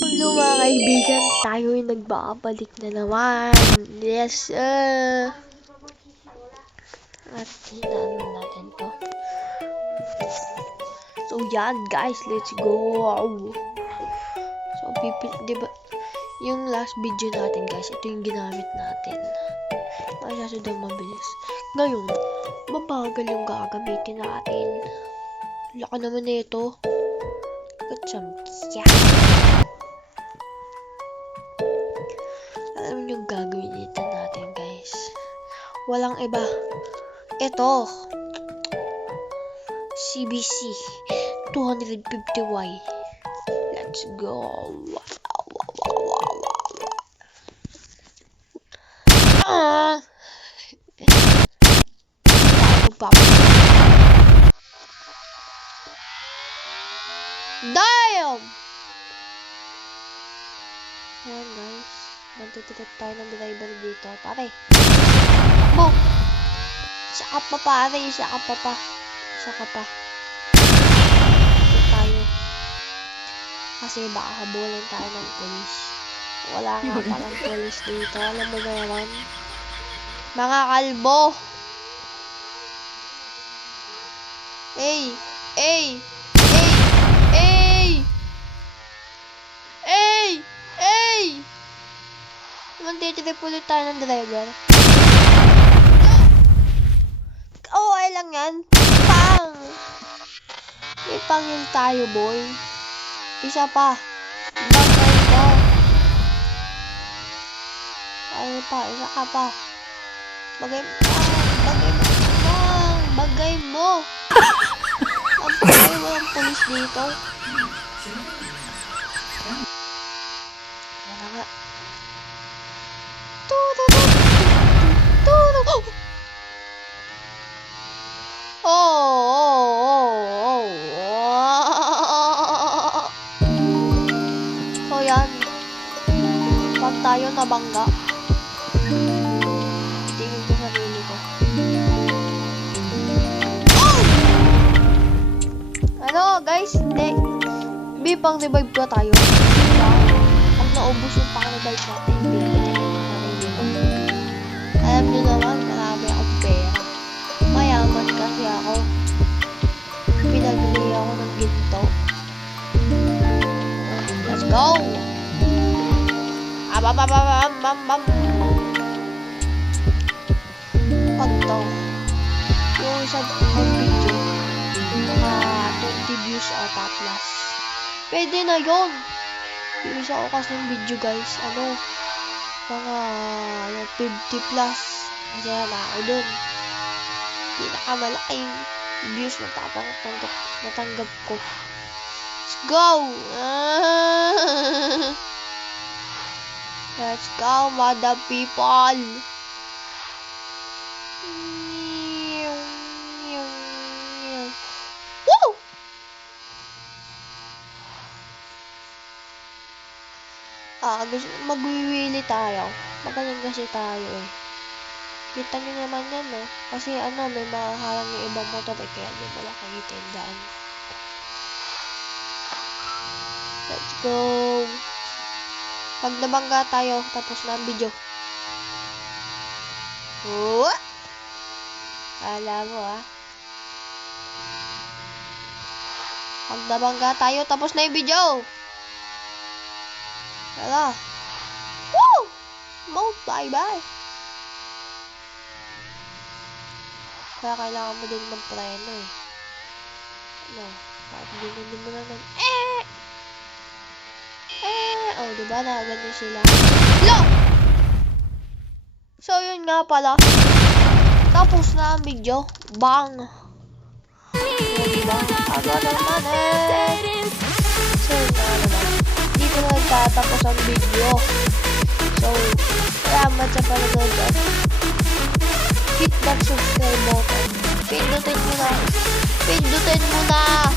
Hello mga kaibigan, tayo'y nagbabalik na naman. Yes, at hinaan natin to. So yan guys, let's go. So diba, yung last video natin guys, ito yung ginamit natin. Masyadong mabilis. Ngayon, mabagal yung gagamitin natin. Laka naman na ito. Kachamkya. Alam yung gagawin natin guys. Walang iba. Ito. CBC 250Y. Let's go. Damn! Ayan guys. Magtitipid tayo ng driver dito. Pare. Mo! Isa ka pa pare. Isa ka pa. Ito tayo. Kasi baka habulin tayo ng polis. Wala nga palang polis dito. Alam mo na naman. Mga kalbo! Hey! Hey! Magtitrip ulit tayo ng driver. Okay lang yan. Pang! May pangil tayo, boy. Isa pa. Bagay mo. Ay pa, isa ka pa. Bagay mo. Ang pagay mo ng polis dito. Yan na nga. So yan. Pag tayo nabangga, tingin ko sarili ko. Ano guys, hindi. Pang revive ko tayo. Pag naubos yung pang revive natin, alam nyo naman, marami akong pera. Mayaman kasi ako. Pinagli ako ng ginto. Let's go! Pag to, yung isang video, mga 20 views ata plus. Pwede na yun! Yung isa ko kasing video guys, mga 50 plus. Masaya na ako dun. Pinakamalaking views na natanggap ko. Let's go! Let's go, mother people! Woo! Magwiwili tayo. Magaling kasi tayo eh. Kita nyo naman yan eh. Kasi may mahaharang yung ibang motor eh. Kaya di wala kakita yung daan. Let's go. Pag nabangga tayo, tapos na ang video. Oh! Alam mo ah. Pag nabangga tayo, tapos na yung video. Wala. Woo! Mode, bye-bye. Kaya kailangan mo din mag-preno eh. Kahit hindi mo na diba na ganyan sila. Lo! So, yun nga pala. Tapos na ang video. Bang! Diba? Aga naman eh. So, yun nga naman. Dito na nagtatapos ang video. So, salamat sa panonood at hit that subscribe button. Pindutin mo na.